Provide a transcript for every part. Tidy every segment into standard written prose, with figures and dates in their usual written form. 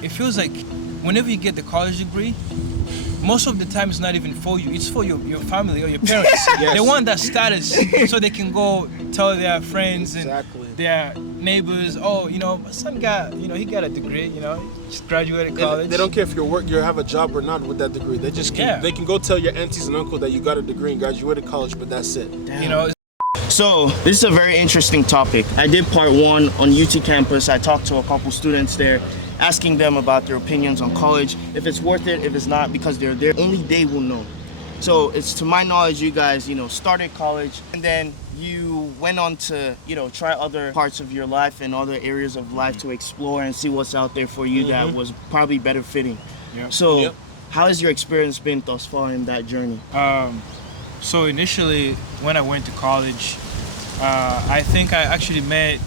It feels like whenever you get the college degree, most of the time it's not even for you, it's for your family or your parents. Yes. They want that status so they can go tell their friends and their neighbors, oh, my son got, he got a degree, just graduated college. And they don't care if you have a job or not with that degree. They just they can go tell your aunties and uncle that you got a degree and graduated college, but that's it. Damn. So this is a very interesting topic. I did part 1 on UT campus. I talked to a couple students there, asking them about their opinions on college, if it's worth it, if it's not, because they're there. Only they will know. So it's, to my knowledge, you guys, started college and then you went on to, try other parts of your life and other areas of life to explore and see what's out there for you that was probably better fitting. Yeah. So how has your experience been thus far in that journey? So initially, when I went to college, I think I actually met,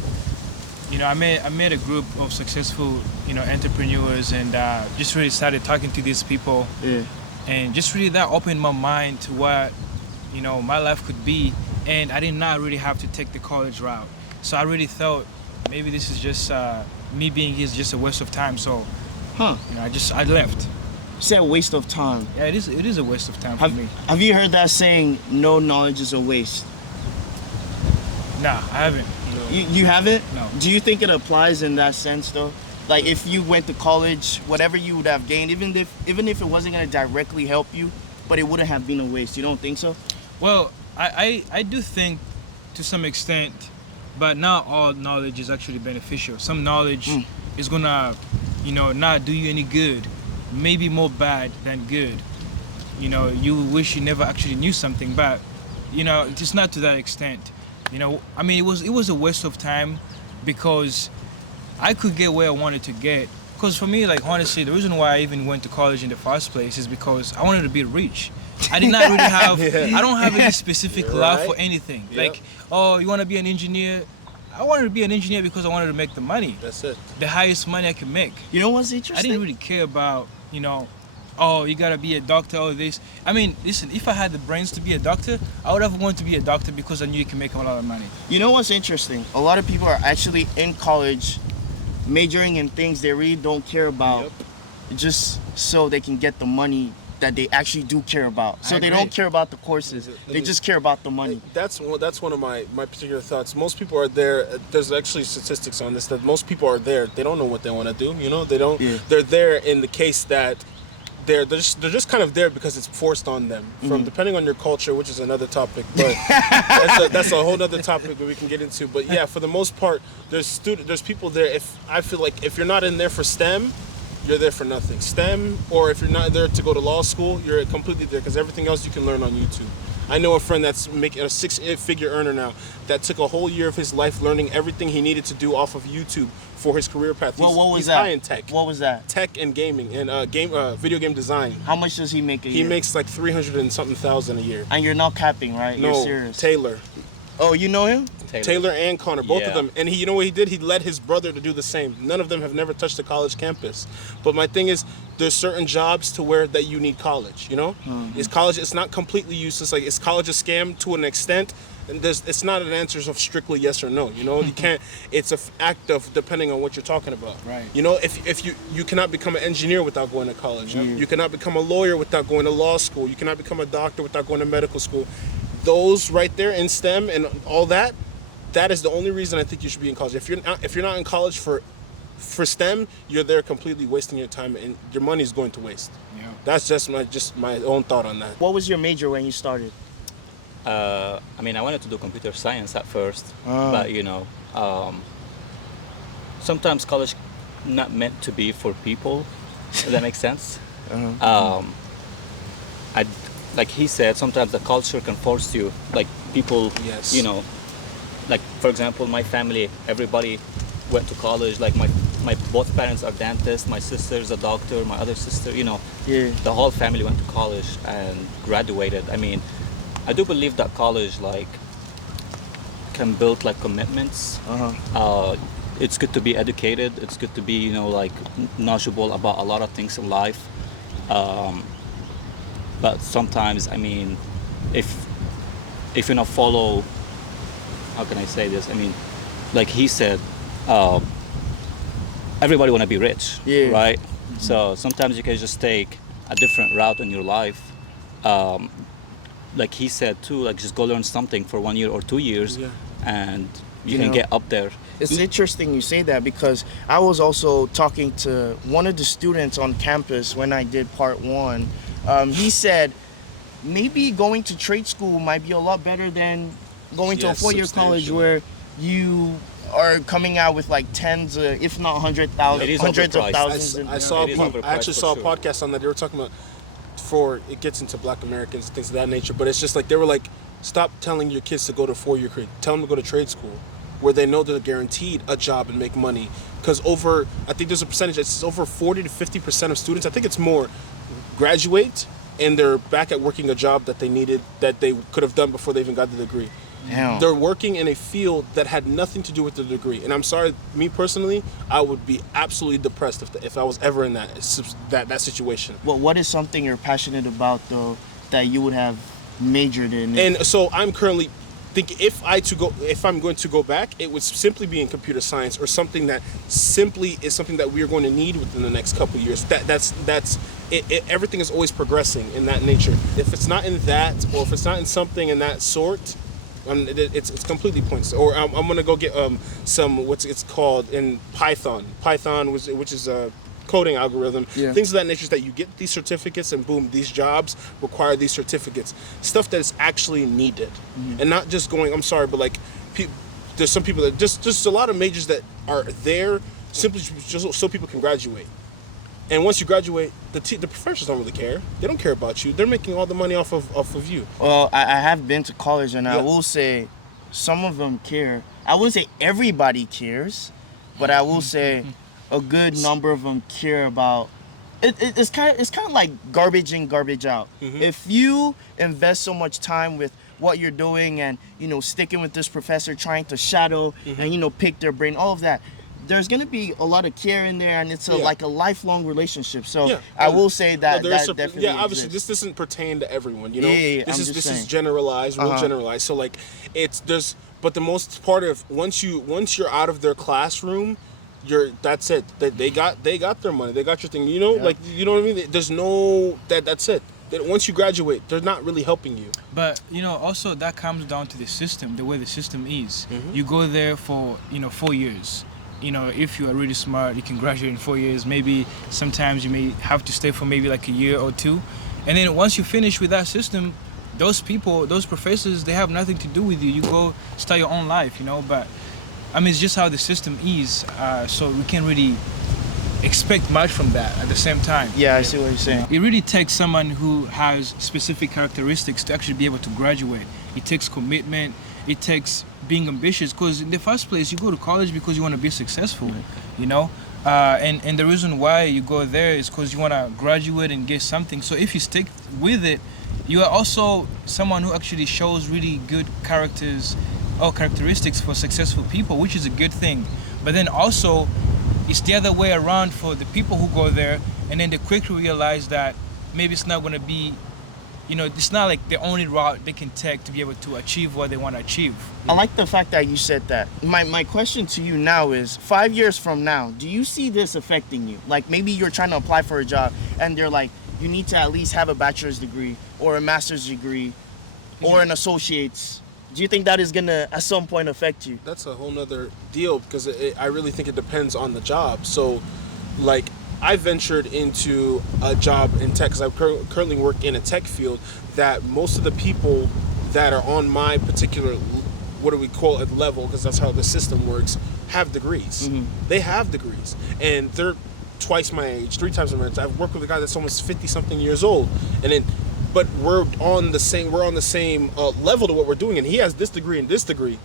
I met a group of successful, entrepreneurs, and just really started talking to these people. Yeah. And just really that opened my mind to what, my life could be. And I did not really have to take the college route. So I really thought maybe this is just, me being here is just a waste of time. So, I left. You said waste of time. Yeah, it is a waste of time for me. Have you heard that saying, no knowledge is a waste? Nah, I haven't. No. You haven't? No. Do you think it applies in that sense though? Like if you went to college, whatever you would have gained, even if it wasn't gonna directly help you, but it wouldn't have been a waste. You don't think so? Well, I do think to some extent, but not all knowledge is actually beneficial. Some knowledge is gonna, not do you any good. Maybe more bad than good. You wish you never actually knew something, but just not to that extent. It was a waste of time because I could get where I wanted to get. Because for me, like honestly, the reason why I even went to college in the first place is because I wanted to be rich. I did not really have, I don't have any specific love for anything. Yep. Like, oh, you want to be an engineer? I wanted to be an engineer because I wanted to make the money. That's it. The highest money I can make. You know what's interesting? I didn't really care about, oh, you gotta be a doctor or this. Listen, if I had the brains to be a doctor, I would have wanted to be a doctor because I knew you can make a lot of money. You know what's interesting? A lot of people are actually in college majoring in things they really don't care about just so they can get the money that they actually do care about. So they don't care about the courses. They just care about the money. That's one of my particular thoughts. Most people are there. There's actually statistics on this that most people are there. They don't know what they want to do. They don't. Yeah. They're there in the case that they're just kind of there because it's forced on them. From depending on your culture, which is another topic, but that's a whole other topic that we can get into. But yeah, for the most part, there's people there. I feel like if you're not in there for STEM, you're there for nothing. STEM, or if you're not there to go to law school, you're completely there because everything else you can learn on YouTube. I know a friend that's making a 6-figure earner now that took a whole year of his life learning everything he needed to do off of YouTube for his career path. He's high in tech. What was that? Tech and gaming and video game design. How much does he make a year? He makes like 300 and something thousand a year. And you're not capping, right? No, you're serious. Taylor. Oh, you know him? Taylor and Connor, both of them. And you know what he did? He led his brother to do the same. None of them have never touched a college campus. But my thing is, there's certain jobs to where that you need college, Is college, it's not completely useless. Like, is college a scam to an extent? And it's not an answer of strictly yes or no, You can't, it's an act of depending on what you're talking about. Right. If you cannot become an engineer without going to college. You cannot become a lawyer without going to law school. You cannot become a doctor without going to medical school. Those right there in STEM and all that, that is the only reason I think you should be in college. If you're not in college for STEM, you're there completely wasting your time and your money is going to waste. Yeah. That's just my own thought on that. What was your major when you started? I wanted to do computer science at first, but sometimes college not meant to be for people. Does that make sense? Like he said, sometimes the culture can force you. Like people, like for example, my family, everybody went to college. Like my both parents are dentists. My sister's a doctor. My other sister, the whole family went to college and graduated. I do believe that college can build commitments. It's good to be educated. It's good to be knowledgeable about a lot of things in life. But sometimes, if you not follow, how can I say this? Like he said, everybody want to be rich, Yeah. right? So sometimes you can just take a different route in your life. Like he said too, like just go learn something for 1 year or 2 years, and you can get up there. It's interesting you say that, because I was also talking to one of the students on campus when I did part one. He said maybe going to trade school might be a lot better than going to a four-year college where you are coming out with like tens, if not hundreds of thousands. I actually saw a podcast on that. They were talking about, for it gets into Black Americans and things of that nature, but it's just like they were like, stop telling your kids to go to four-year college. Tell them to go to trade school, where they know they're guaranteed a job and make money. Because I think there's a percentage, it's over 40 to 50% of students, I think it's more, graduate and they're back at working a job that they needed, that they could have done before they even got the degree. Damn. They're working in a field that had nothing to do with the degree. And I'm sorry, me personally, I would be absolutely depressed if I was ever in that situation. Well, what is something you're passionate about though that you would have majored in? And so I'm currently thinking, if I'm going to go back, it would simply be in computer science, or something that simply is something that we are going to need within the next couple of years. That's it. Everything is always progressing in that nature. If it's not in that, or if it's not in something in that sort, it's completely pointless. Or I'm gonna go get some, what's it's called in Python, which is a coding algorithm, things of that nature, that you get these certificates, and boom, these jobs require these certificates, stuff that is actually needed, and not just going, I'm sorry, but like there's some people that just a lot of majors that are there simply just so people can graduate. And once you graduate, the professors don't really care. They don't care about you. They're making all the money off of you. Well, I have been to college, and I will say some of them care. I wouldn't say everybody cares, but I will say a good number of them care about it. It's kind of like garbage in, garbage out. If you invest so much time with what you're doing, and sticking with this professor, trying to shadow and pick their brain, all of that, there's gonna be a lot of care in there, and it's like a lifelong relationship. So I will say that definitely obviously exists. this doesn't pertain to everyone, This is generalized, real generalized. So like but the most part of once you're out of their classroom, that's it. They got their money, they got your thing, like, you know what I mean? There's no that's it. Once you graduate, they're not really helping you. But also that comes down to the system, the way the system is. You go there for 4 years. If you are really smart, you can graduate in 4 years. Maybe sometimes you may have to stay for maybe like a year or two. And then once you finish with that system, those people, those professors, they have nothing to do with you. You go start your own life, But I mean, it's just how the system is. So we can't really expect much from that at the same time. Yeah, I see what you're saying. It really takes someone who has specific characteristics to actually be able to graduate. It takes commitment. It takes being ambitious, because in the first place you go to college because you want to be successful, and the reason why you go there is because you want to graduate and get something. So if you stick with it, you are also someone who actually shows really good characteristics for successful people, which is a good thing. But then also it's the other way around for the people who go there, and then they quickly realize that maybe it's not going to be, it's not like the only route they can take to be able to achieve what they want to achieve. I like the fact that you said that. My question to you now is, 5 years from now, do you see this affecting you? Like, maybe you're trying to apply for a job and they're like, you need to at least have a bachelor's degree or a master's degree or an associate's. Do you think that is gonna at some point affect you? That's a whole nother deal, because I really think it depends on the job. So like, I ventured into a job in tech, because I currently work in a tech field, that most of the people that are on my particular, what do we call it, level, because that's how the system works, have degrees. They have degrees, and they're twice my age, 3 times my age. I've worked with a guy that's almost 50-something years old, but we're on the same level to what we're doing, and he has this degree and this degree.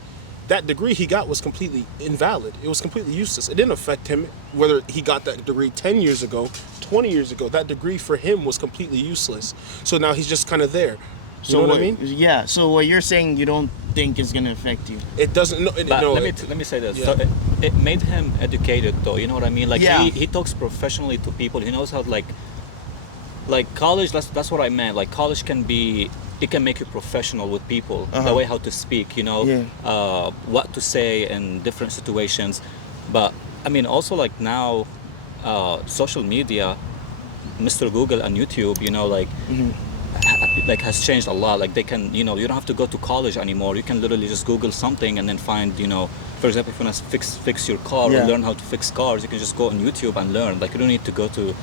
That degree he got was completely invalid. It was completely useless. It didn't affect him whether he got that degree 10 years ago, 20 years ago. That degree for him was completely useless. So now he's just kind of there. So what I mean? Yeah. So what you're saying, you don't think is gonna affect you? It doesn't. Let me say this. Yeah. So it made him educated, though. You know what I mean? Like, he talks professionally to people. He knows how to like college. That's what I meant. Like, college it can make you professional with people, the way how to speak, what to say in different situations. But I mean, also, like, now social media, Mr. Google and YouTube, like has changed a lot. Like they can, you don't have to go to college anymore. You can literally just Google something and then find, for example, if you want to fix your car or learn how to fix cars, you can just go on YouTube and learn. Like you don't need to go to,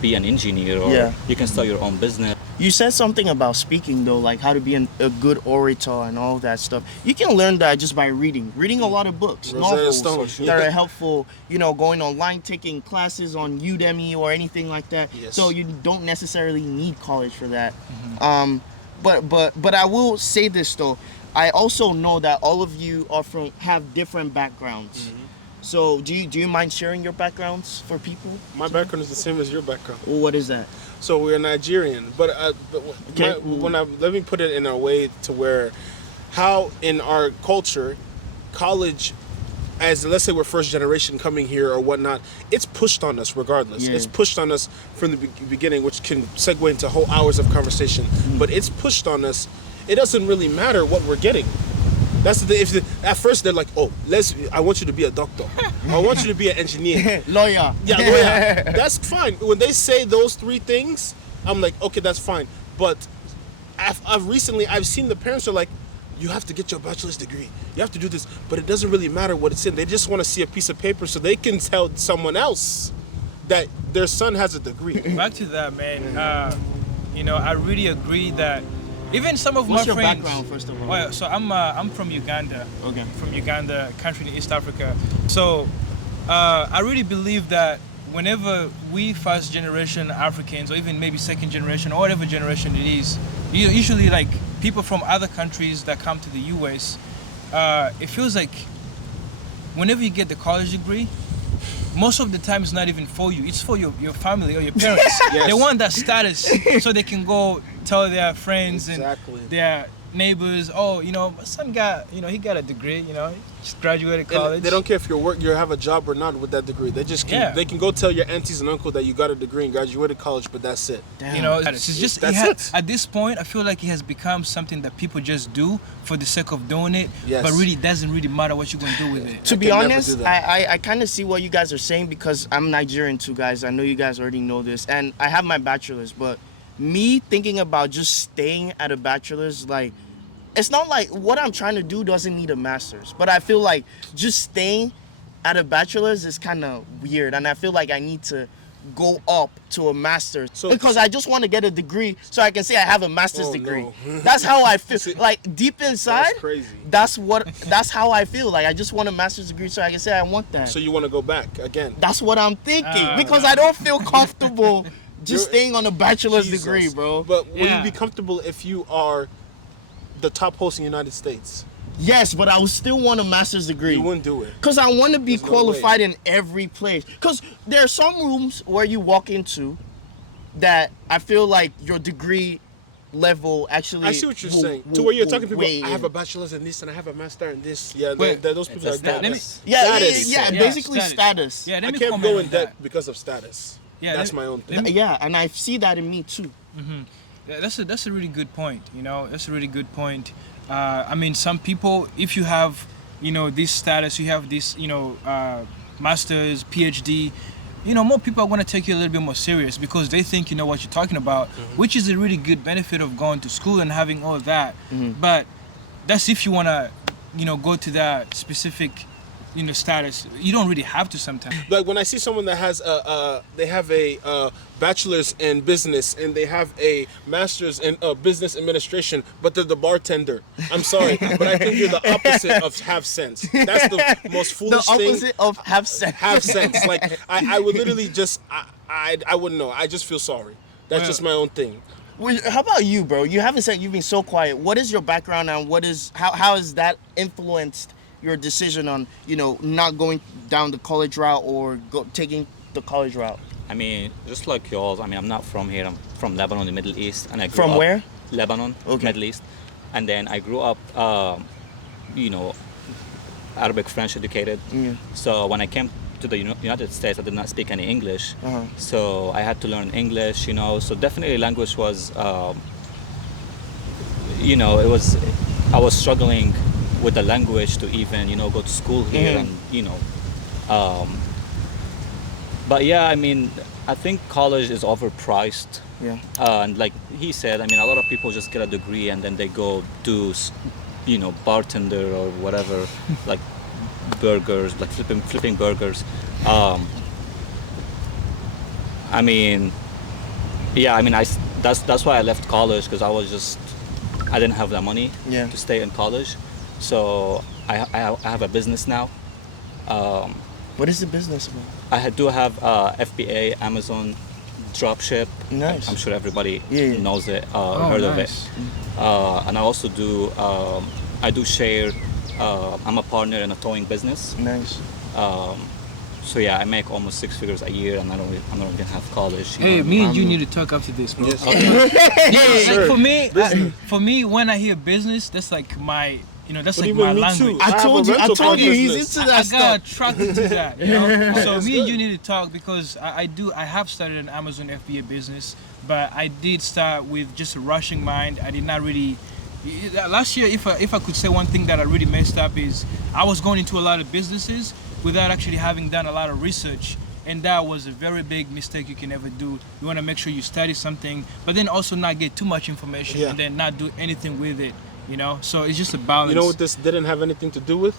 be an engineer, or you can start your own business. You said something about speaking though, like how to be a good orator and all that stuff. You can learn that just by reading a lot of books, novels that are helpful. Going online, taking classes on Udemy or anything like that. Yes. So you don't necessarily need college for that. But I will say this though. I also know that all of you have different backgrounds. So do you mind sharing your backgrounds for people? My background is the same as your background. Well, what is that? So we're Nigerian, but let me put it in a way to where, how in our culture, college, as let's say we're first generation coming here or whatnot, it's pushed on us regardless. Yeah. It's pushed on us from the beginning, which can segue into whole hours of conversation. But it's pushed on us. It doesn't really matter what we're getting. That's the thing. At first they're like, oh, I want you to be a doctor. I want you to be an engineer. Lawyer. Yeah, lawyer. That's fine. When they say those three things, I'm like, okay, that's fine. But I've seen the parents are like, you have to get your bachelor's degree. You have to do this. But it doesn't really matter what it's in. They just want to see a piece of paper so they can tell someone else that their son has a degree. Back to that, man. I really agree that even some of What's my your friends. background, first of all? Well, so I'm from Uganda. Okay. From Uganda, country in East Africa. So I really believe that whenever we first generation Africans, or even maybe second generation, or whatever generation it is, usually like people from other countries that come to the US, it feels like whenever you get the college degree, most of the time it's not even for you. It's for your family or your parents. Yes. They want that status so they can go tell their friends and their neighbors, oh, my son got, he got a degree, he just graduated college. And they don't care if you have a job or not with that degree. They just they can go tell your aunties and uncle that you got a degree and graduated college, but that's it. Damn. It's just it. At this point, I feel like it has become something that people just do for the sake of doing it, Yes. but really it doesn't really matter what you're gonna do with it. To be can never honest, do that. I kind of see what you guys are saying because I'm Nigerian too, guys. I know you guys already know this. And I have my bachelor's, but me thinking about just staying at a bachelor's, like, it's not like what I'm trying to do doesn't need a master's. But I feel like just staying at a bachelor's is kind of weird. And I feel like I need to go up to a master's because I just want to get a degree so I can say I have a master's degree. No. That's how I feel. Like deep inside, That's crazy. That's how I feel. Like I just want a master's degree so I can say I want that. So you want to go back again? That's what I'm thinking because I don't feel comfortable just staying on a bachelor's degree, bro. But will you be comfortable if you are the top host in the United States? Yes, but I would still want a master's degree. You wouldn't do it. Because I want to be There's no qualified in every place. Because there are some rooms where you walk into that I feel like your degree level actually... I see what you're saying. To where you're talking to people, I have a bachelor's in this and I have a master in this. Yeah, those people are status. Basically status. Yeah, I can't go in debt because of status. Yeah, that's my own thing. Yeah, and I see that in me too. Mm-hmm. Yeah, that's a really good point. That's a really good point. I mean, some people, if you have, this status, you have this, master's, PhD, more people are going to take you a little bit more serious because they think you know what you're talking about, which is a really good benefit of going to school and having all that. But that's if you want to, go to that specific, status. You don't really have to sometimes. Like when I see someone that has they have a bachelor's in business and they have a master's in business administration, but they're the bartender. I'm sorry, but I think you're the opposite of have sense. That's the most foolish thing. The opposite of have sense. Have sense. Like I would literally just I wouldn't know. I just feel sorry. That's just my own thing. Well, how about you, bro? You haven't said, you've been so quiet. What is your background and how has that influenced your decision on, not going down the college route or taking the college route? I mean, just like yours, I'm not from here. I'm from Lebanon, the Middle East. And I grew From up, where? Lebanon, Middle East. And then I grew up, Arabic, French educated. Yeah. So when I came to the United States, I did not speak any English. So I had to learn English, So definitely language was, I was struggling with the language to even, go to school here and, But yeah, I mean, I think college is overpriced. Yeah. And like he said, I mean, a lot of people just get a degree and then they go do, bartender or whatever, like burgers, like flipping burgers. I mean, yeah, I mean, that's why I left college, because I didn't have the money to stay in college. So I have a business now. What is the business about? I do have FBA, Amazon, dropship. Nice. I'm sure everybody knows it, Oh, heard nice. of it. And I also do, I do share, I'm a partner in a towing business. Nice. So yeah, I make almost 6 figures a year, and I don't even have college. Hey, me and you need to talk after this, bro. Yes. Like, Sure. for me, when I hear business, that's like my, that's But like even my me language. too. I have told a you, rental car he's business. into I that got stuff. attracted to that, So That's me and good. you need to talk, because I have started an Amazon FBA business, but I did start with just a rushing mind. I did not really. Last year, if I could say one thing that I really messed up, is I was going into a lot of businesses without actually having done a lot of research. And that was a very big mistake you can ever do. You want to make sure you study something, but then also not get too much information and then not do anything with it. So it's just a balance. You know what this didn't have anything to do with?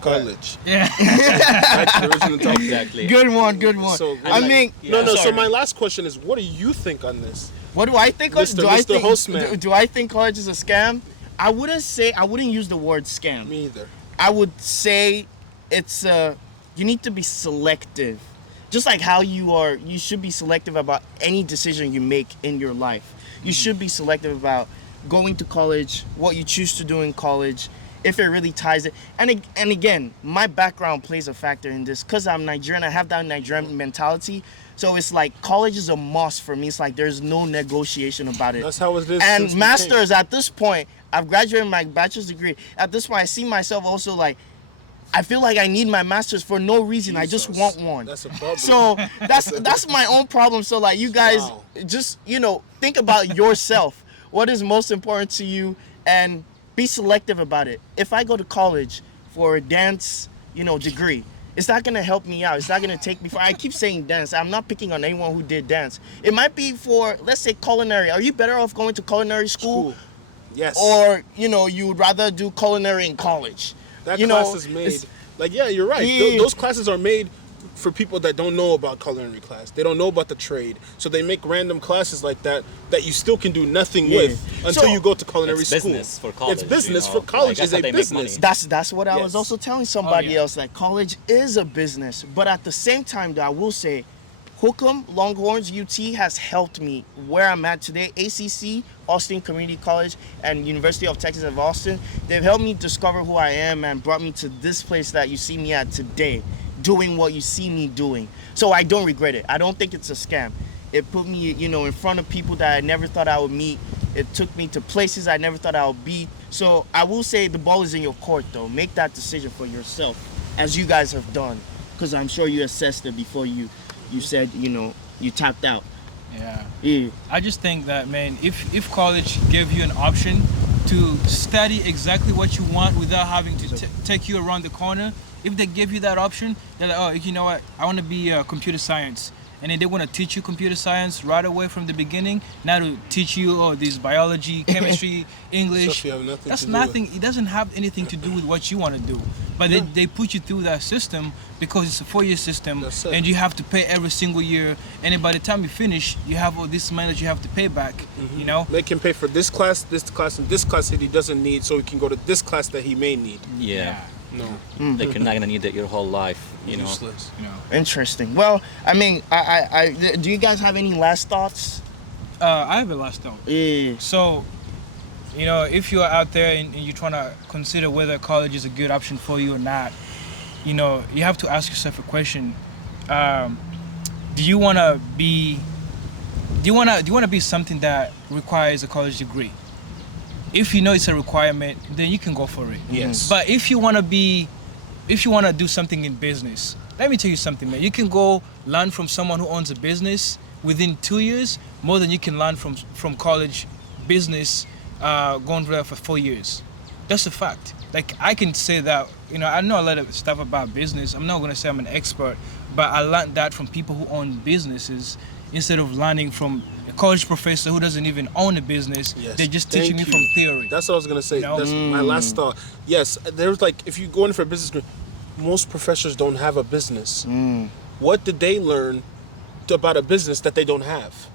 College. Yeah. Back to the original topic. Exactly. Good one. So, I mean, no. So sorry. my last question is, what do you think on this? What do I think? Mr. Hostman. Do I think college is a scam? I wouldn't use the word scam. Me either. I would say it's you need to be selective. Just like how you should be selective about any decision you make in your life. You should be selective about going to college, what you choose to do in college, if it really ties it. And again, my background plays a factor in this, because I'm Nigerian. I have that Nigerian mentality. So it's like college is a must for me. It's like there's no negotiation about it. That's how it is. And since we masters, at this point, I've graduated my bachelor's degree. At this point, I see myself also like, I feel like I need my master's for no reason. I just want one. That's a problem. So that's my own problem. So like, you guys just, think about yourself. What is most important to you, and be selective about it. If I go to college for a dance, degree, it's not gonna help me out. It's not gonna take me far. I keep saying dance. I'm not picking on anyone who did dance. It might be for, let's say, culinary. Are you better off going to culinary school? Yes. Or, you would rather do culinary in college? That class is made. Like, yeah, you're right. Those classes are made for people that don't know about culinary class. They don't know about the trade. So they make random classes like that you still can do nothing with until you go to culinary It's school. business for college. It's business you know? for college. Like, Is that's how a they make business. money. That's what I was Yes. also telling somebody Oh, yeah. else. Like, college is a business, but at the same time, though, I will say, Hookham Longhorns UT has helped me where I'm at today. ACC, Austin Community College, and University of Texas at Austin, they've helped me discover who I am and brought me to this place that you see me at today, doing what you see me doing. So I don't regret it. I don't think it's a scam. It put me, in front of people that I never thought I would meet. It took me to places I never thought I would be. So I will say the ball is in your court, though. Make that decision for yourself, as you guys have done, because I'm sure you assessed it before you said, you tapped out. Yeah. I just think that, man, if college gave you an option to study exactly what you want without having to take you around the corner, if they give you that option, they're like, oh, you know what, I want to be computer science. And then they want to teach you computer science right away from the beginning, not to teach you this biology, chemistry, English. Stuff you have nothing That's to do nothing. with. It doesn't have anything to do with what you want to do. But they put you through that system because it's a 4-year system, That's it. and you have to pay every single year. And then by the time you finish, you have all this money that you have to pay back. Make him pay for this class, and this class that he doesn't need, so he can go to this class that he may need. Yeah. No. Like, you're not gonna need it your whole life, Useless. Interesting. Well, I mean, I do you guys have any last thoughts? I have a last thought. Yeah. So, if you're out there and you're trying to consider whether college is a good option for you or not, you have to ask yourself a question. Do you want to be something that requires a college degree? If you know it's a requirement, then you can go for it. Yes. But if you want to do something in business, let me tell you something, man. You can go learn from someone who owns a business within 2 years more than you can learn from college business going there for 4 years. That's a fact. Like I can say that, I know a lot of stuff about business. I'm not gonna say I'm an expert, but I learned that from people who own businesses instead of learning from a college professor who doesn't even own a business. Yes. They're just Thank teaching me you. from theory. That's what I was gonna say. That's my last thought. Yes, there's like if you go in for a business degree, most professors don't have a business. What did they learn about a business that they don't have?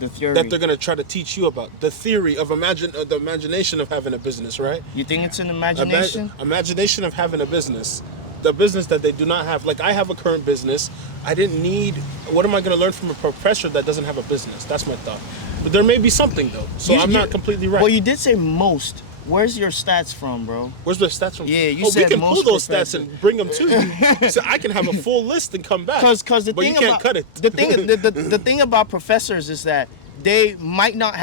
The theory. That they're gonna try to teach you about the theory of the imagination of having a business, right? You think it's an imagination? Imagination of having a business, the business that they do not have. Like I have a current business. I didn't need. What am I gonna learn from a professor that doesn't have a business? That's my thought. But there may be something though. So I'm not completely right. Well, you did say most. Where's your stats from, bro? Where's the stats from? Yeah, you we said can most pull those professors. stats and bring them to you, so I can have a full list and come back. Because the but thing you can't about cut it. the thing about professors is that they might not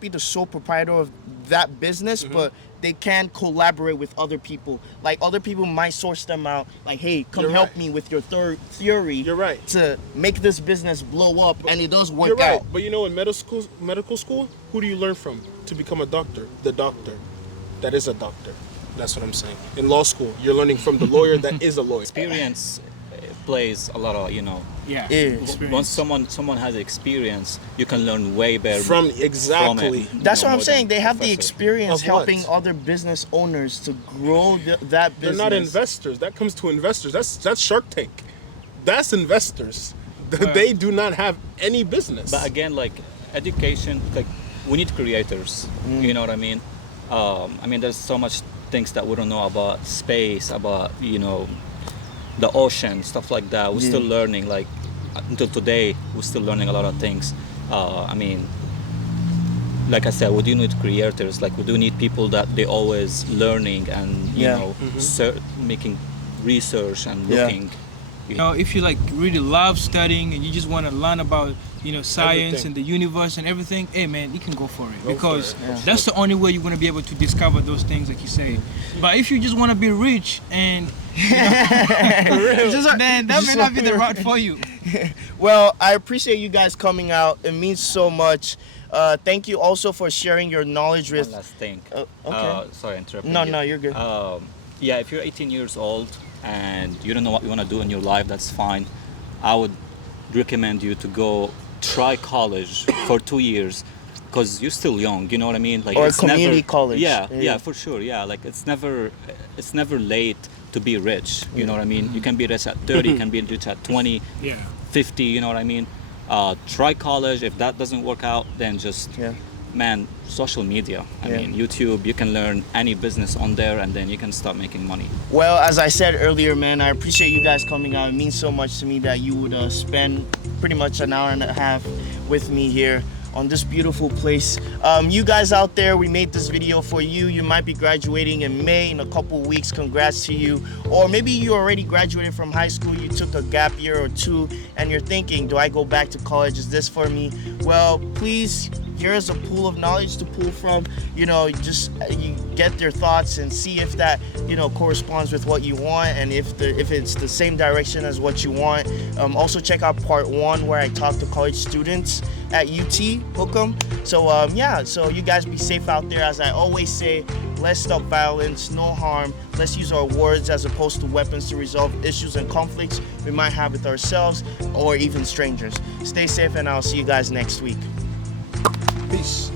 be the sole proprietor of that business, but they can collaborate with other people. Like other people might source them out. Like, hey, come You're help right. me with your theory. You're right. To make this business blow up, and it does work You're right. out. But you know, in medical school, who do you learn from to become a doctor? The doctor. That is a doctor. That's what I'm saying. In law school, you're learning from the lawyer that is a lawyer. Experience plays a lot of, Yeah. Yeah. once someone has experience, you can learn way better From from exactly. it, That's what I'm more saying. than They have the professor. experience Of what? helping other business owners to grow that They're business. not investors. That comes to investors. That's Shark Tank. That's investors. They do not have any business. But again, like education, like we need creators. You know what I mean? There's so much things that we don't know about space, about the ocean, stuff like that. We're still learning. Like until today, we're still learning a lot of things. Like I said, we do need creators. Like we do need people that they always learning and making research and looking. If you like really love studying and you just want to learn about science Everything. and the universe and everything, hey man, you can go for it, Go because for it. that's the only way you're going to be able to discover those things, like you say. But if you just want to be rich and then that may not be the route for you. Well, I appreciate you guys coming out. It means so much. Thank you also for sharing your knowledge with. One last thing. Okay. Sorry, interrupting. No, you. no, you're good. Yeah, if you're 18 years old and you don't know what you want to do in your life, that's fine. I would recommend you to go try college for 2 years, because you're still young. You know what I mean? Like Or it's community never, college. Yeah, for sure. Yeah, like it's never late to be rich. You know what I mean? You can be rich at 30, you can be rich at 20, Yeah. 50. You know what I mean? Try college. If that doesn't work out, then just social media. I mean, YouTube. You can learn any business on there, and then you can start making money. Well, as I said earlier, man, I appreciate you guys coming out. It means so much to me that you would spend pretty much an hour and a half with me here on this beautiful place. You guys out there, we made this video for you. You might be graduating in May, in a couple weeks. Congrats to you. Or maybe you already graduated from high school, you took a gap year or two, and you're thinking, do I go back to college? Is this for me? Well, please, here is a pool of knowledge to pull from. You get your thoughts and see if that corresponds with what you want, and if it's the same direction as what you want. Also check out part 1 where I talk to college students at UT Hookham. So you guys be safe out there. As I always say, let's stop violence, no harm. Let's use our words as opposed to weapons to resolve issues and conflicts we might have with ourselves or even strangers. Stay safe, and I'll see you guys next week. Peace.